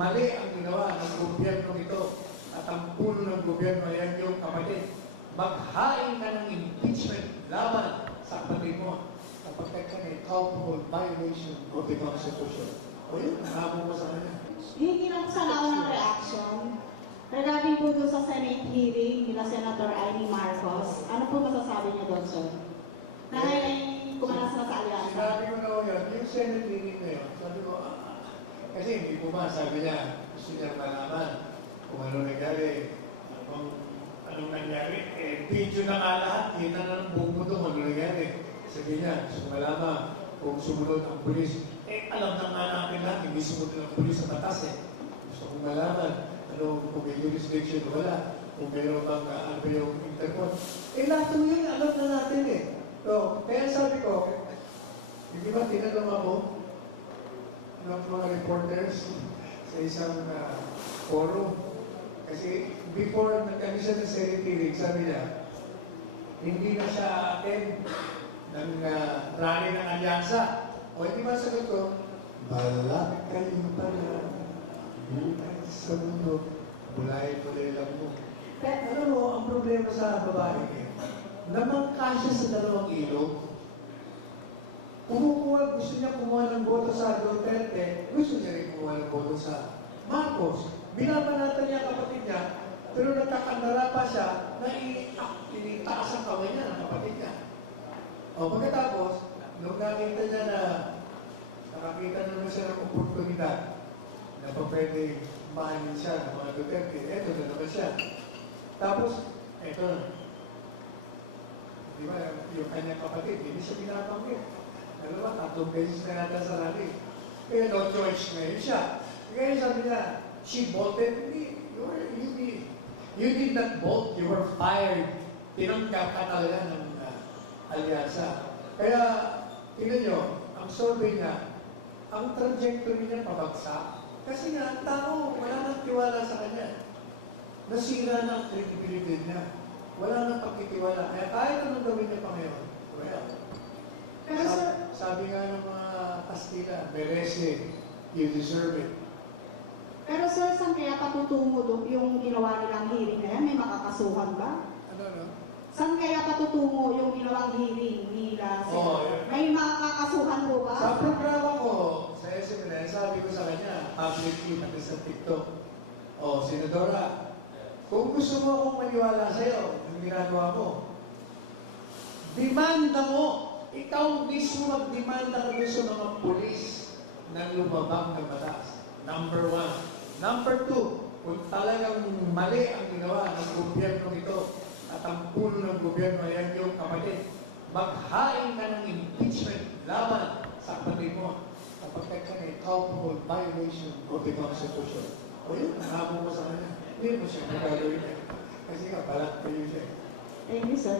mali ang ginawa ng gobyerno ito at ang puno ng gobyerno ay yung kapatid, maghain ka ng impeachment laban sa kapatid mo kapag ka may culpable violation of the Constitution. O yun, nahabong mo sa kanya. Hindi lang po sana ako ng reaction. Regarding po doon sa Senate hearing nila Senator Amy Marcos, ano po masasabi niyo doon, sir? Na ngayon ay kumalas na sa alyansa. Sabi ko na yun, yung Senate hearing na yun, sabi ko, kasi hindi ko sabi niya, gusto niya malaman kung ano nangyari, anong nangyari. Video na nga lahat, kita na ng buong mundo kung ano nangyari. Sabi niya, gusto malaman kung sumunod ang pulis. Alam na nga natin lahat, hindi sumunod ang pulis sa batas Gusto kong malaman kung may jurisdiction o wala, kung mayroon bang ano yung interpol. Lahat ng yun, alam na natin So, kaya sabi ko, hindi ba tinanong ako ng mga reporters sa isang forum? Kasi before nagkamisa ng Senate hearing, sabi niya, hindi na siya attend ng rally ng alyansa. O hindi ba sagot ko, balak kayo pala, buhay sa mundo, bulay-bulay lang mo. Kaya ano mo, ang problema sa babae namangka siya sa dalawang ilog, gusto niya kumuha ng boto sa Duterte, gusto niya rin kumuha ng boto sa Marcos. Binabanatan niya kapatid niya, pero nagkakandara pa siya na initaas ang kamay niya ng kapatid niya. Pagkatapos, nung nakita niya na nakakita naman siya ng oportunidad na pa pwede mahalin siya ng mga Duterte, eto na naman siya. Tapos, eto na. Di ba, yung kanyang kapatid, hindi siya binabanggit. Dalawa, 3 beses na yata sa rally. Kaya no choice ngayon siya. Kaya sabi niya, she voted me. You did not vote, you were fired. Tinanggap ka talaga ng alyansa. Kaya, tingnan nyo, ang survey niya, ang trajectory niya pabagsak. Kasi nga, ang tao, wala nang tiwala sa kanya. Nasira na ang credibility niya. Wala nang pagkitiwala. Kaya kahit anong gawin niya pa ngayon, well, sabi nga ng mga Kastila, merece, you deserve it. Pero sir, saan kaya patutungo doon yung ginawa nilang hearing na yan? May makakasuhan ba? Ano? Saan kaya patutungo yung ginawang hearing nila? May makakasuhan po ba? Sa programa ko, sa SMNN, sabi ko sa kanya, publicly, pati sa TikTok, Senadora, kung gusto mo akong maniwala sa'yo, ang ginagawa mo, demanda mo. Ikaw mismo magdemanda ka doon sa mga pulis na lumabang ng batas. Number 1. Number 2, kung talagang mali ang ginawa ng gobyerno ito at ang puno ng gobyerno ay yung kapatid, maghain ka ng impeachment laban sa kapatid mo kapag ka may culpable violation of the Constitution. O yun, nahabong mo sa kanya. Hindi mo siya magagawin. Kasi nga, balat kayo siya. Thank you, sir.